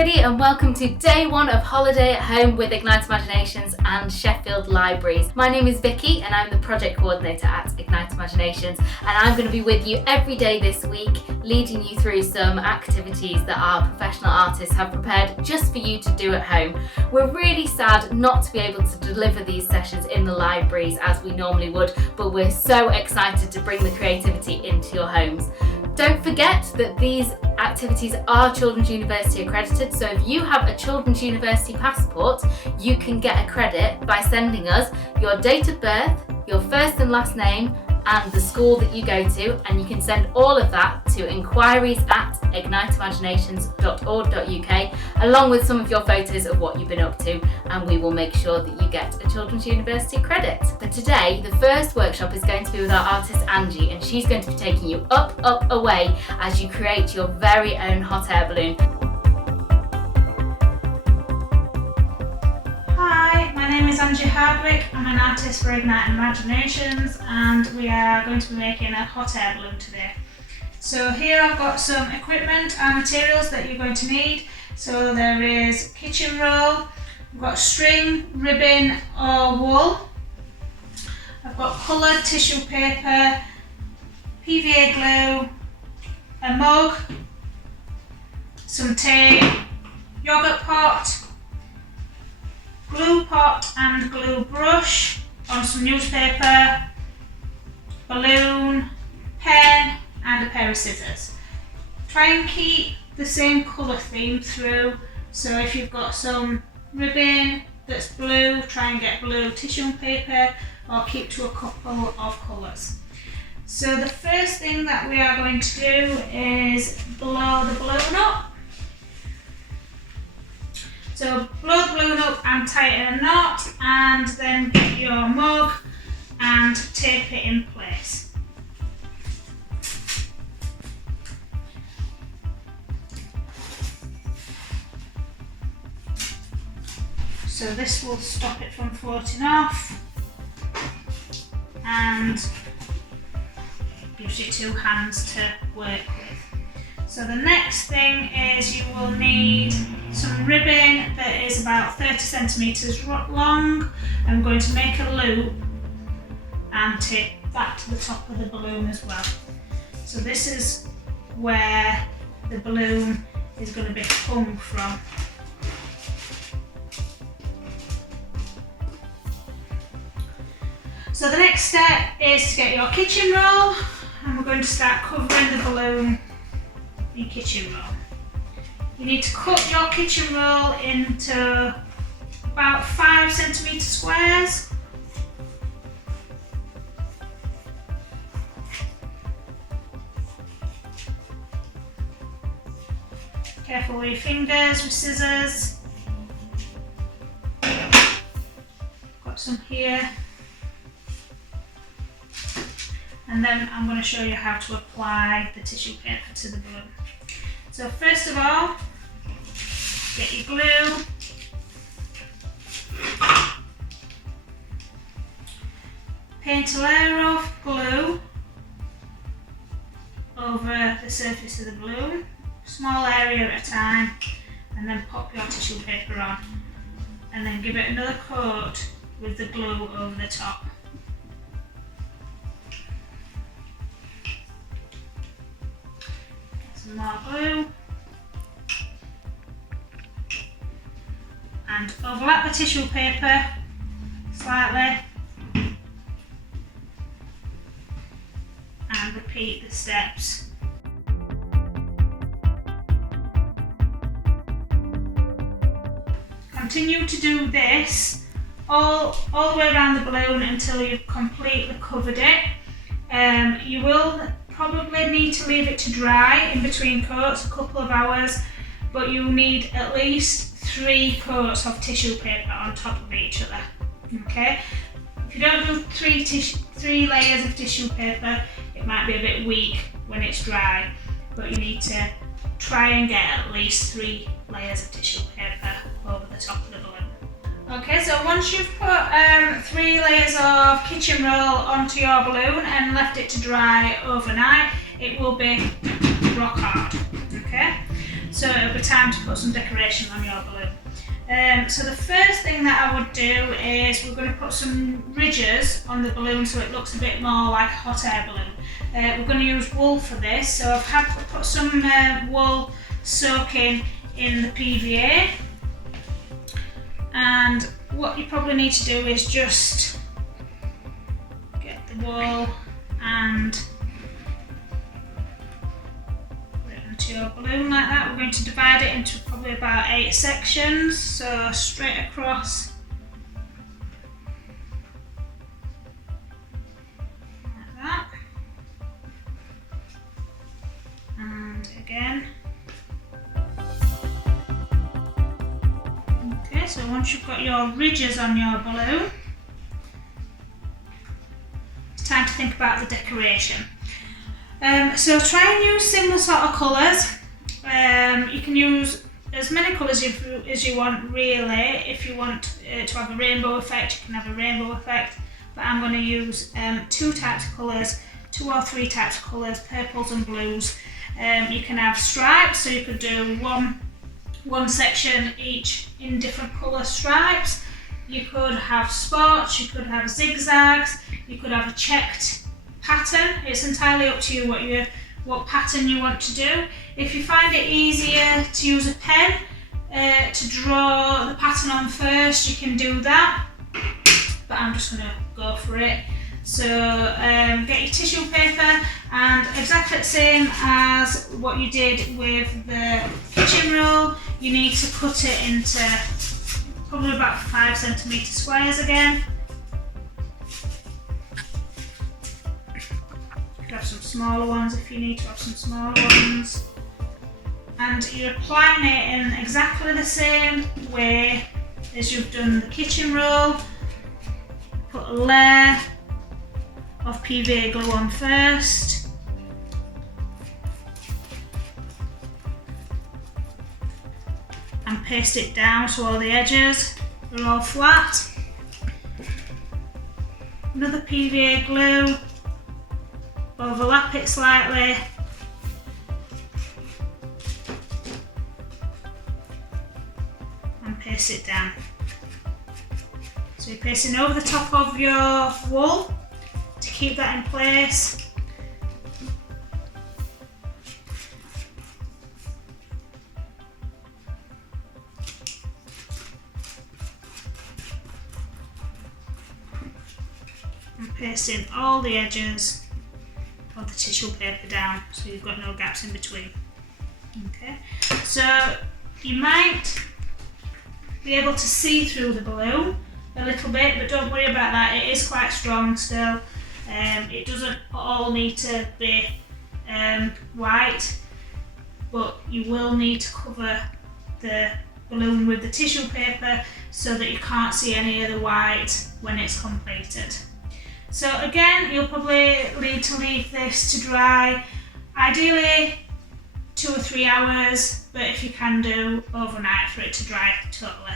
everybody and welcome to day one of holiday at home with Ignite Imaginations and Sheffield Libraries. My name is Vicky and I'm the project coordinator at Ignite Imaginations, and I'm going to be with you every day this week, leading you through some activities that our professional artists have prepared just for you to do at home. We're really sad not to be able to deliver these sessions in the libraries as we normally would, but we're so excited to bring the creativity into your homes. Don't forget that these activities are Children's University accredited, so if you have a Children's University passport, you can get a credit by sending us your date of birth, your first and last name, and the school that you go to, and you can send all of that to inquiries@igniteimaginations.org.uk along with some of your photos of what you've been up to, and we will make sure that you get a Children's University credit. But today, the first workshop is going to be with our artist Angie, and she's going to be taking you up, away as you create your very own hot air balloon. Hi, my name is Angie Hardwick. I'm an artist for Ignite Imaginations, and we are going to be making a hot air balloon today. So here I've got some equipment and materials that you're going to need. So there is kitchen roll, I've got string, ribbon or wool, I've got coloured tissue paper, PVA glue, a mug, some tape, yogurt pot, glue pot and glue brush on some newspaper, balloon, pen and a pair of scissors. Try and keep the same colour theme through, so if you've got some ribbon that's blue, try and get blue tissue paper or keep to a couple of colours. So the first thing that we are going to do is blow the balloon up. So blow the balloon up and tighten a knot, and then get your mug and tape it in place. So this will stop it from floating off and gives you two hands to work with. So the next thing is you will need some ribbon that is about 30 centimetres long. I'm going to make a loop and tape that to the top of the balloon as well. So this is where the balloon is going to be hung from. So the next step is to get your kitchen roll, and we're going to start covering the balloon in kitchen roll. You need to cut your kitchen roll into about 5 centimetre squares. Careful with your fingers, with scissors. Got some here. And then I'm going to show you how to apply the tissue paper to the balloon. So first of all, get your glue, paint a layer of glue over the surface of the balloon, small area at a time, and then pop your tissue paper on, and then give it another coat with the glue over the top. Some more glue and overlap the tissue paper slightly and repeat the steps. Continue to do this all the way around the balloon until you've completely covered it. You will probably need to leave it to dry in between coats, a couple of hours, but you'll need at least 3 coats of tissue paper on top of each other. Okay? If you don't do 3 layers of tissue paper, it might be a bit weak when it's dry, but you need to try and get at least 3 layers of tissue paper over the top of the balloon. Okay, so once you've put 3 layers of kitchen roll onto your balloon and left it to dry overnight, it will be rock hard. Okay, so it'll be time to put some decoration on your balloon. So the first thing that I would do is we're going to put some ridges on the balloon so it looks a bit more like a hot air balloon. We're going to use wool for this, so I've put some wool soaking in the PVA, and what you probably need to do is just get the wool and put it onto your balloon like that. We're going to divide it into probably about 8 sections, so straight across like that, and again. Okay, so once you've got your ridges on your balloon, it's time to think about the decoration. So try and use similar sort of colours. You can use as many colours as you want really. If you want to have a rainbow effect, you can have a rainbow effect, but I'm going to use 2 types of colours, 2 or 3 types of colours, purples and blues. You can have stripes, so you could do one section each in different colour stripes. You could have spots, you could have zigzags, you could have a checked pattern. It's entirely up to you what pattern you want to do. If you find it easier to use a pen to draw the pattern on first, you can do that, but I'm just going to go for it. So get your tissue paper, and exactly the same as what you did with the kitchen roll, you need to cut it into probably about 5 cm squares again. You could have some smaller ones if you need to have some smaller ones. And you're applying it in exactly the same way as you've done the kitchen roll. Put a layer of PVA glue on first, and paste it down so all the edges are all flat. Another PVA glue, overlap it slightly, and paste it down. So you're pasting over the top of your wool to keep that in place. And pasting all the edges of the tissue paper down so you've got no gaps in between. Okay, so you might be able to see through the balloon a little bit, but don't worry about that, it is quite strong still. It doesn't all need to be white, but you will need to cover the balloon with the tissue paper so that you can't see any of the white when it's completed. So again, you'll probably need to leave this to dry, ideally 2 or 3 hours, but if you can do overnight for it to dry totally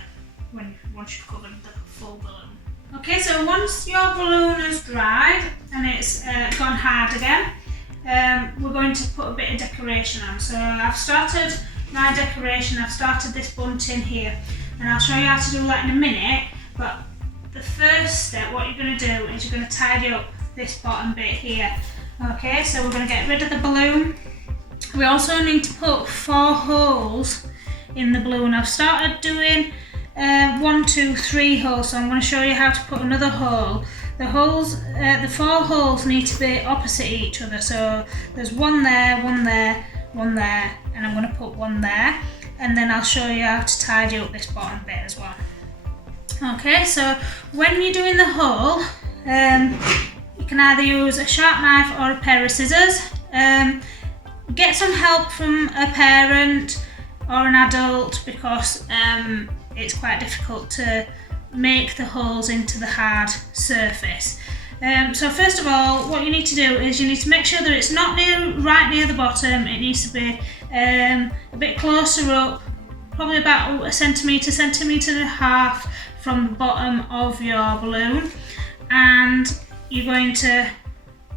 once you've covered the full balloon. Okay, so once your balloon has dried and it's gone hard again, we're going to put a bit of decoration on. So I've started my decoration, I've started this bunting here, and I'll show you how to do that in a minute, but the first step, what you're going to do is you're going to tidy up this bottom bit here. Okay, so we're going to get rid of the balloon. We also need to put 4 holes in the balloon. I've started doing 1, 2, 3 holes, so I'm going to show you how to put another hole. The 4 holes need to be opposite each other, so there's one there, one there, one there, and I'm going to put one there, and then I'll show you how to tidy up this bottom bit as well. Okay, so when you're doing the hole, you can either use a sharp knife or a pair of scissors. Get some help from a parent or an adult because it's quite difficult to make the holes into the hard surface. So first of all, what you need to do is you need to make sure that it's not right near the bottom. It needs to be a bit closer up, probably about a centimetre and a half from the bottom of your balloon, and you're going to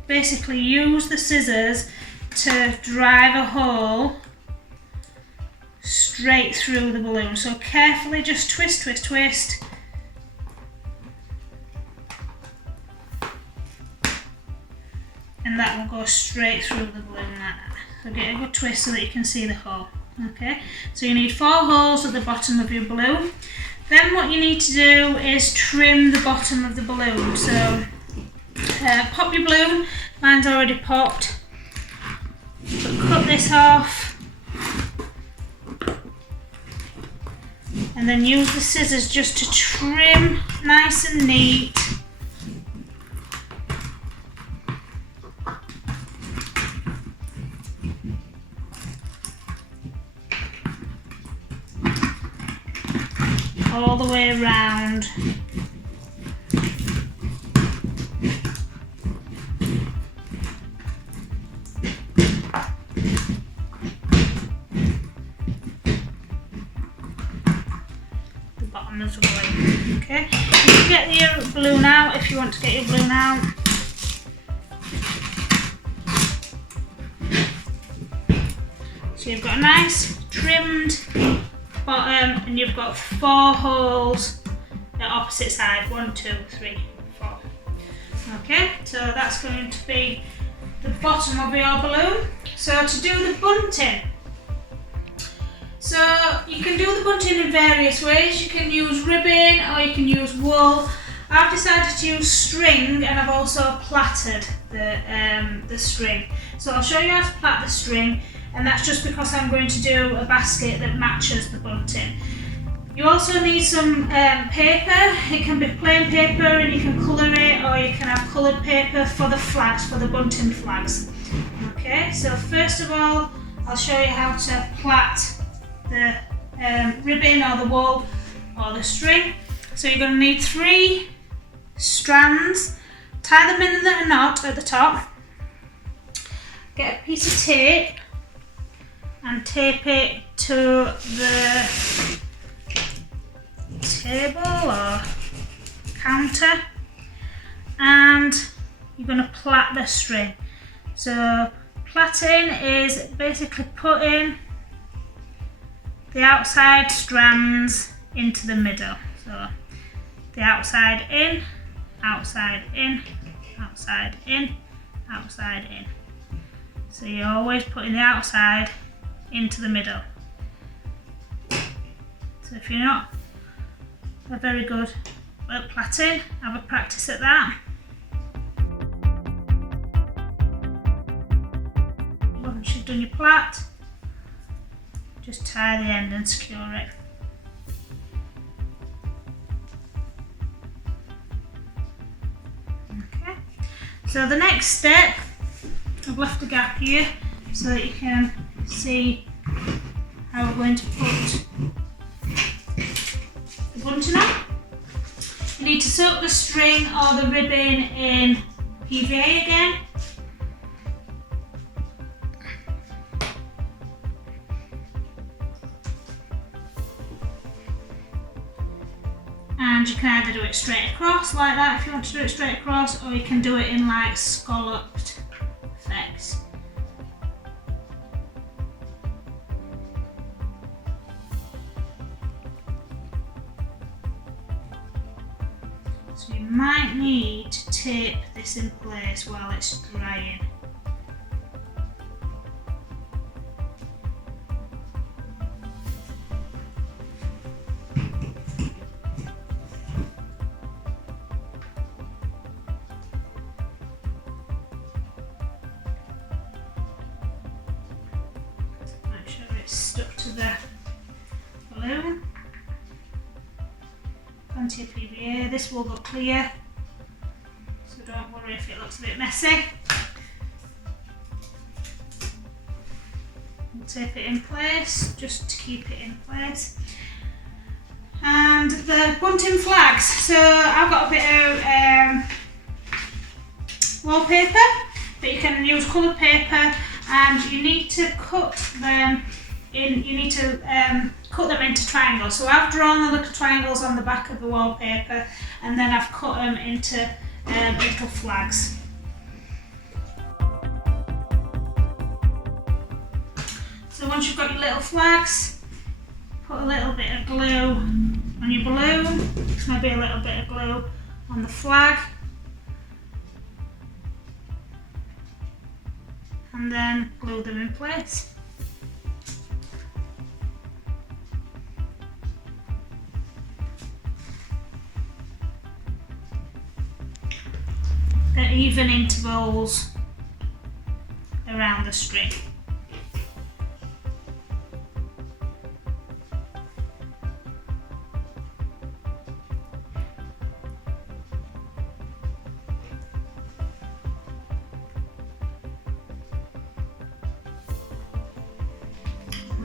basically use the scissors to drive a hole straight through the balloon. So carefully just twist, twist, twist. And that will go straight through the balloon like that. So get a good twist so that you can see the hole. Okay, so you need 4 holes at the bottom of your balloon. Then what you need to do is trim the bottom of the balloon. So pop your balloon, mine's already popped. So cut this off. And then use the scissors just to trim nice and neat. All the way around. The bottom as well. Okay, you can get your balloon out if you want to get your balloon out. So you've got a nice trimmed bottom, and you've got 4 holes at opposite side. 1, 2, 3, 4. Okay, so that's going to be the bottom of your balloon. So to do the bunting, so you can do the bunting in various ways. You can use ribbon or you can use wool. I've decided to use string, and I've also plaited the string. So I'll show you how to plait the string. And that's just because I'm going to do a basket that matches the bunting. You also need some paper. It can be plain paper and you can colour it, or you can have coloured paper for the flags, for the bunting flags. Okay, so first of all, I'll show you how to plait the ribbon or the wool or the string. So you're going to need 3 strands. Tie them in a knot at the top. Get a piece of tape and tape it to the table or counter, and you're going to plait the string. So plaiting is basically putting the outside strands into the middle. So the outside in, outside in, outside in, outside in. So you're always putting the outside into the middle. So if you're not very good at plaiting, have a practice at that. Once you've done your plait, just tie the end and secure it. Okay. So the next step, I've left a gap here so that you can see how we're going to put the bunting on. You need to soak the string or the ribbon in PVA again. And you can either do it straight across like that if you want to do it straight across, or you can do it in like scalloped effects. So you might need to tape this in place while it's drying. Make sure it's stuck to the balloon. Plenty of PVA, this will go clear, so don't worry if it looks a bit messy. We'll tape it in place, just to keep it in place. And the bunting flags, so I've got a bit of wallpaper, but you can use coloured paper, and you need to cut them cut them into triangles. So I've drawn the little triangles on the back of the wallpaper, and then I've cut them into little flags. So once you've got your little flags, put a little bit of glue on your balloon, maybe a little bit of glue on the flag, and then glue them in place. At even intervals around the string.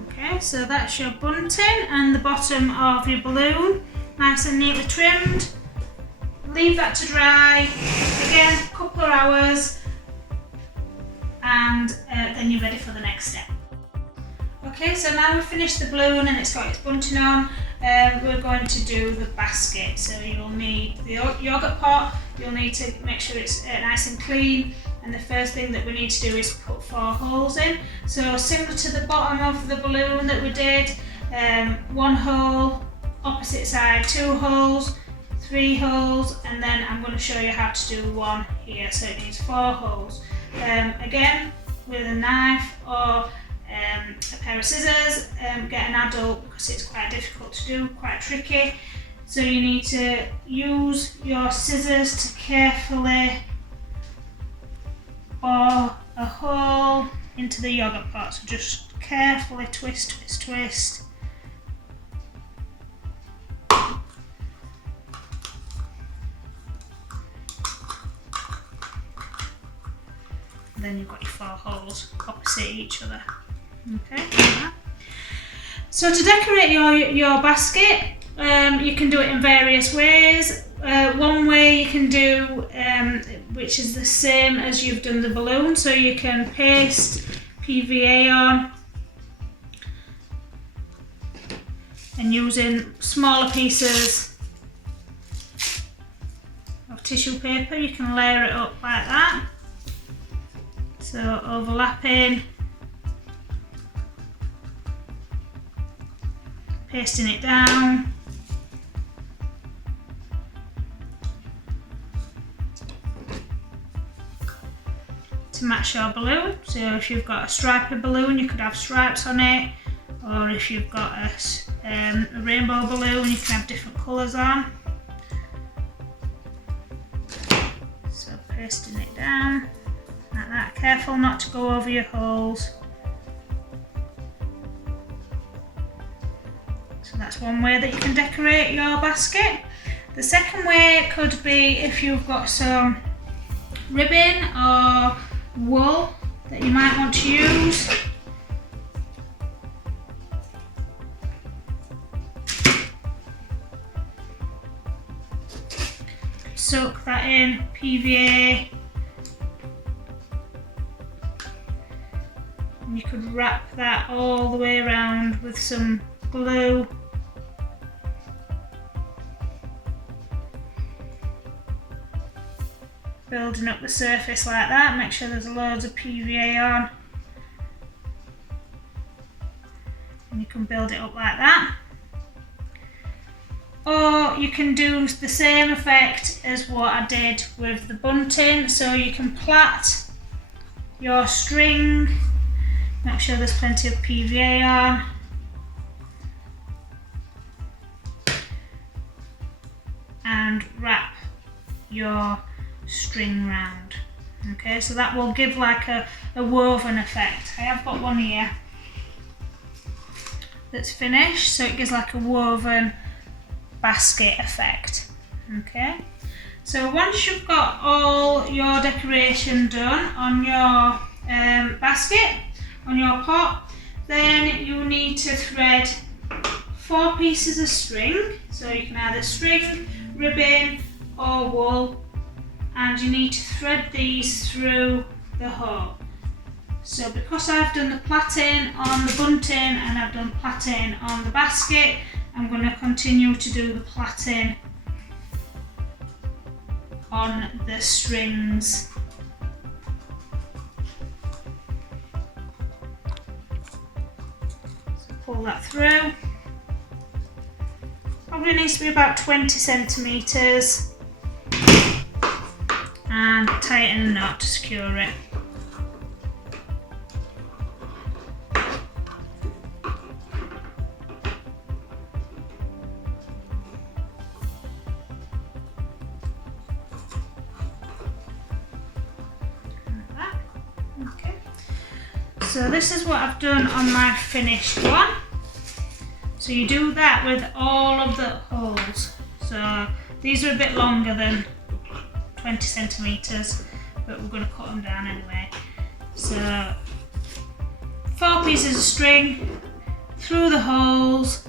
Okay, so that's your bunting and the bottom of your balloon, nice and neatly trimmed. Leave that to dry, again, a couple of hours, and then you're ready for the next step. Okay, so now we've finished the balloon and it's got its bunting on, we're going to do the basket. So you'll need the yoghurt pot, you'll need to make sure it's nice and clean, and the first thing that we need to do is put 4 holes in. So similar to the bottom of the balloon that we did, 1 hole, opposite side 2 holes, 3 holes, and then I'm going to show you how to do 1 here, so it needs 4 holes. Again, with a knife or a pair of scissors, get an adult because it's quite difficult to do, quite tricky. So you need to use your scissors to carefully bore a hole into the yoghurt pot. So just carefully twist, twist, twist. Then you've got your 4 holes opposite each other. Okay. So to decorate your basket, you can do it in various ways. One way you can do, which is the same as you've done the balloon, so you can paste PVA on, and using smaller pieces of tissue paper, you can layer it up like that. So overlapping, pasting it down, to match your balloon. So if you've got a striped balloon, you could have stripes on it, or if you've got a rainbow balloon, you can have different colours on. So pasting it down like that, careful not to go over your holes. So that's one way that you can decorate your basket. The second way could be if you've got some ribbon or wool that you might want to use. Soak that in PVA. And you could wrap that all the way around with some glue. Building up the surface like that, make sure there's loads of PVA on. And you can build it up like that. Or you can do the same effect as what I did with the bunting. So you can plait your string, make sure there's plenty of PVA on. And wrap your string round. Okay, so that will give like a woven effect. I have got one here that's finished, so it gives like a woven basket effect. Okay, so once you've got all your decoration done on your basket, on your pot, then you need to thread 4 pieces of string. So you can either string, ribbon or wool, and you need to thread these through the hole. So because I've done the plaiting on the bunting and I've done plaiting on the basket, I'm going to continue to do the plaiting on the strings. So pull that through. probably needs to be about 20 centimetres, and tighten a knot to secure it. Okay, so this is what I've done on my finished one. So you do that with all of the holes. So these are a bit longer than 20 centimetres, but we're going to cut them down anyway. So 4 pieces of string through the holes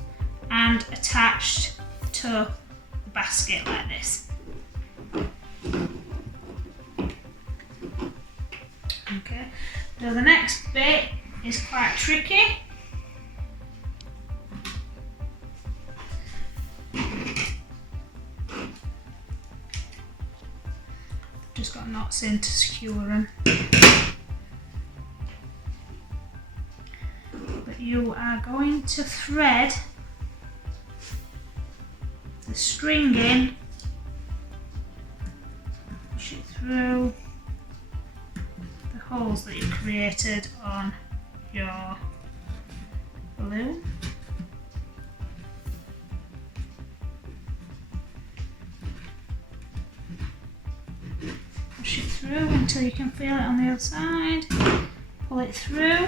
and attached to the basket like this. Okay, so the next bit is quite tricky. Just got knots in to secure them. But you are going to thread the string in, push it through the holes that you created on your balloon. Push it through until you can feel it on the other side. Pull it through.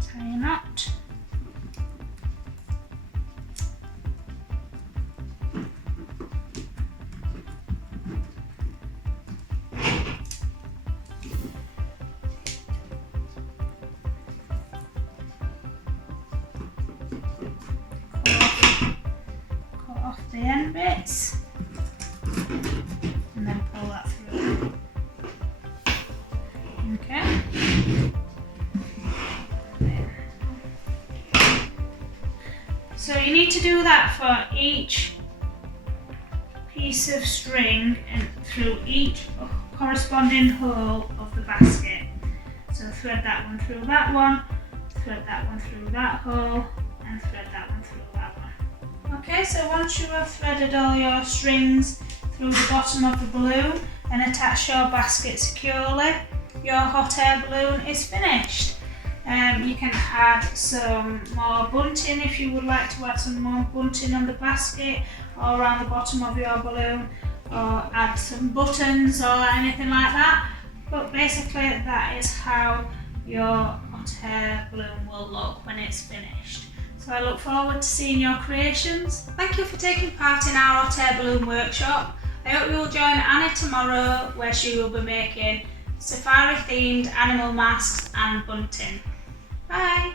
Tie a knot. The end bits and then pull that through. Okay. So you need to do that for each piece of string and through each corresponding hole of the basket. So thread that one through that one, thread that one through that hole, and thread that one through that one. Okay, so once you have threaded all your strings through the bottom of the balloon and attached your basket securely, your hot air balloon is finished. You can add some more bunting if you would like to add some more bunting on the basket or around the bottom of your balloon, or add some buttons or anything like that. But basically that is how your hot air balloon will look when it's finished. So I look forward to seeing your creations. Thank you for taking part in our hot air balloon workshop. I hope you will join Annie tomorrow, where she will be making safari themed animal masks and bunting. Bye!